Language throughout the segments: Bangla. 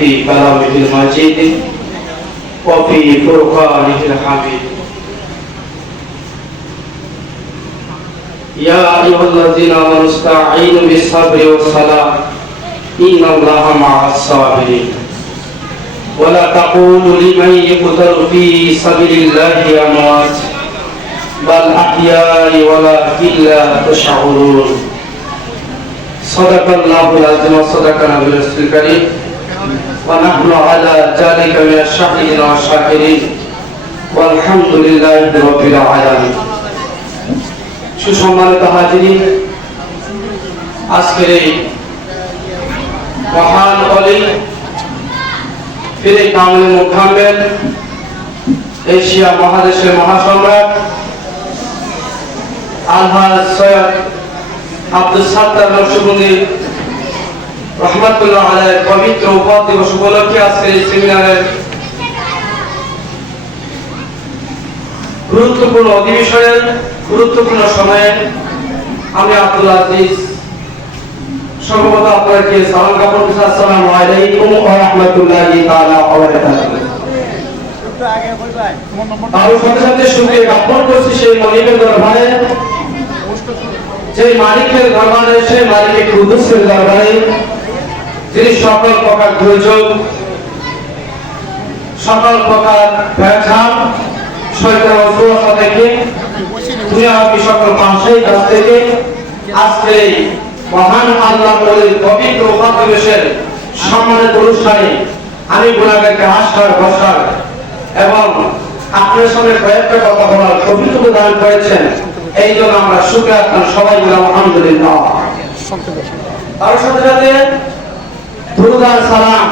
في كلامه المجيد وفي فرقانه الحميد. يا أيها الذين آمنوا استعينوا بالصبر والصلاة إن الله مع الصابرين ولا تقولوا لمن يقتل في سبيل الله أموات بل أحياء ولكن لا تشعرون. صدق الله العظيم وصدق نبيه الكريم ونحن على ذلك من الشاهدين والشاكرين والحمد لله رب العالمين. সুসম্মানিত হাজিরিন, আজকের এই মহান অলি ফিরে কামলে মুহাম্মদ এশিয়া মহাদেশের মহাসম্রাট আলহাজ সৈয়দ আব্দুল সাত্তার নকশবন্দি রহমাতুল্লাহ আলাইহির পবিত্র ওফাত দিবস উপলক্ষে আজকের এই সেমিনারের গুরুত্বপূর্ণ অধিবেশনের গুরুত্বপূর্ণ সময়ে আমি আব্দুল আজিজ সর্বপ্রথম আপনাদেরকে সালাম জ্ঞাপন করছি। আসসালামু আলাইকুম ওয়া রাহমাতুল্লাহি তাআলা ওয়া বারাকাতুহু। তার সাথে সাথে শুকরিয়া জ্ঞাপন করছি সেই মালিকের দরবারে, যে মালিকের দরবারে, সেই মালিকের কুদুসের দরবারে, যিনি সকল প্রকার দুর্যোগ, সকল প্রকার ব্যথাম, শয়তান ওয়াসওয়াসা থেকে, দুনিয়াবি সকল পাশাই কাছ থেকে আজকে এই মহান আল্লাহর ওলির পবিত্র ওফাত দিবসের সম্মানিত অনুষ্ঠানে আমি গুনাহগারকে আশ্রয় বসার এবং আপনার সঙ্গে কয়েকটা কথা বলার তৌফিক দান করেছেন, এই জন্য আমরা শুকরিয়া আদান সবাই বলি আলহামদুলিল্লাহ। তার সাথে সাথে দুরূদ আর সালাম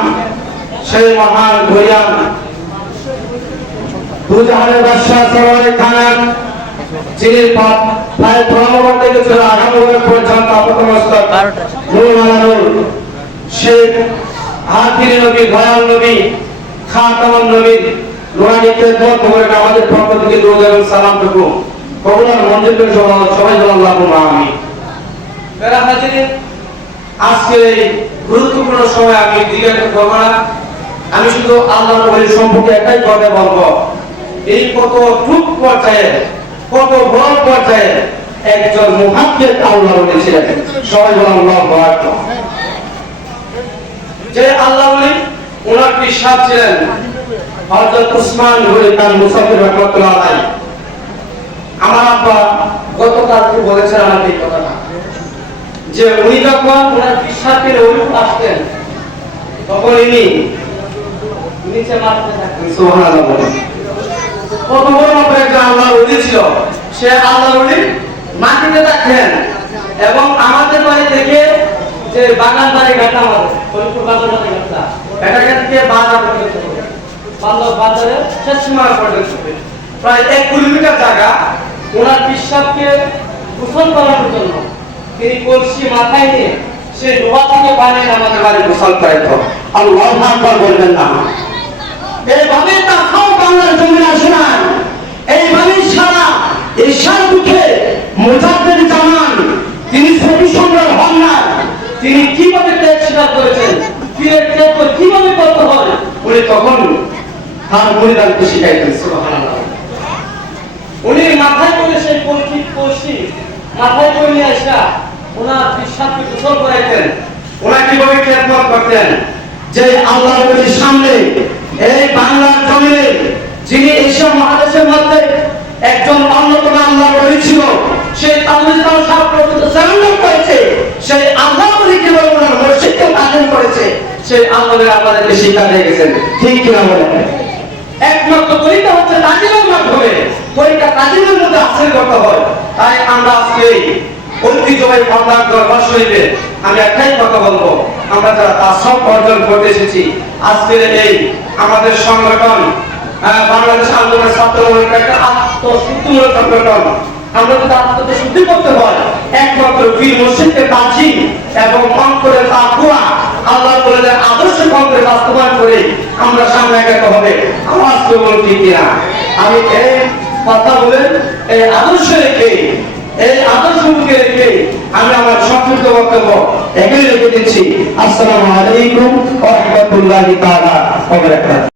সেই মহান ভয়ান দুজাহানের বাদশাহ সরওয়ারে কায়নাত, যিনি প্রায় 15 থেকে চলে আগামী পর্যন্ত আপাতমস্তক নূর আলানুর শেখ আখিরি নবী, দয়াল নবী, খাতামুন নবী নুরানিকে দোয়া করে আমাদের পক্ষ থেকে দুরূদ এবং সালামটুকু কবুলার মঞ্জুর করে সবাই বলেন আল্লাহুম্মা আমিন। প্রিয় হাজিরিন, আজকে এই গুরুত্বপূর্ণ সময় আমি দীর্ঘায়িত করব না, আমি শুধু আল্লাহর ওলির সম্পর্কে একটাই কথা বলবো। এই কত টুক পর্যায়ে, কত বড় পর্যায়ে একজন মুহাদ্দিস আল্লাহর ওলি ছিলেন, সবাই বলেন আল্লাহু আকবার। যে আল্লাহর ওলি, ওনার পিসাব ছিলেন হযরত উসমান গনি খান মুসাফির রাহমাতুল্লাহ আলাইহি। আমার আব্বা গতকালকে বলেছেন আমাকে এই কথাটা, যে উনি যখন ওনার পিসাবের ওইরূপ আসতেন তখন ইনি নিচে মারতে থাকতেন। সুবহানাল্লাহ বলেন। কত বড় একজন আল্লাহর ওলি ছিল, সে আল্লাহর ওলি মাটিতে থাকতেন এবং আমাদের বাড়ি থেকে যে বাগান বাড়ি ঘাটা, আমাদের ফরিদপুর বাজার ঘাটা, এটা থেকে বাজার পর্যন্ত, বান্দর বাজারে শেষ সীমানা পর্যন্ত প্রায় 1 কিলোমিটার জায়গা ওনার পিসাবকে গোসল করার জন্য তিনি কলসি মাথায় নিয়ে সে ডোবা থেকে পানি আমাদের বাড়ি গোসল করাইতো। আল্লাহু আকবার বলবেন না? এইভাবে তা খাও বাংলার জমিনে আসে না, এইভাবে সারা এশার মুখে মুজাদ্দিদ জামান তিনি সবি সম্রাট হন না, তিনি কিভাবে ত্যাগ স্বীকার করেছেন, পীরের ত্যাগ কিভাবে করতে হয় উনি তখন তার মুরিদকে শিখাইতেন। সুবহানাল্লাহ। উনি মাথায় করে সেই কলসি মাথায় করে নিয়ে আসা ওনার পিসাবকে গোসল করাইতেন। ওনারা কিভাবে খেদমত করতেন, যে আল্লাহর ওলির সামনে এই বাংলার জমিনে যিনি এশিয়া মহাদেশের মধ্যে একজন অন্যতম আল্লাহর ওলি ছিল, সেই তামিলনাড়ু সাহেব পর্যন্ত সারেন্ডার করেছে, সেই আল্লাহর ওলি কিভাবে ওনার মসজিদকে কায়েম করেছে, সেই আল্লাহর আমাদেরকে শিক্ষা দিয়ে গেছেন। ঠিক কিনা বলেন? একমাত্র পরীক্ষা হচ্ছে তাজিমের মাধ্যমে, পরীক্ষা তাজিমের মধ্যে হাসিল করতে হয়। তাই আমরা আজকে ঐতিহ্যবাহী বাংলার দরবার শরীফে আমি একটাই কথা বলবো, আমরা যারা তাসব অর্জন করতে এসেছি, আজকের এই আমাদের সংগঠন বাংলাদেশ আন্দোলনের ছাত্র একটা আত্মশুদ্ধিমূলক সংগঠন, আমরা যদি আত্মশুদ্ধি করতে হয় একমাত্র পীর মুর্শিদকে তাজিম এবং অন্তরের তাকওয়া আল্লাহর ওলিদের আদর্শ অন্তরে বাস্তবায়ন করে আমরা সামনে এগোতে হবে। আওয়াজ তো বলুন ঠিক কিনা? আমি এই কথা বলে এই আদর্শ রেখে, এই আদর্শকে রেখে আমি আমার সংক্ষিপ্ত বক্তব্য এখানে রেখে দিচ্ছি। আসসালামু আলাইকুম ওয়া রাহমাতুল্লাহ। রহমতুল্লাহি তাআলা ওয়া বারাকাতুহু।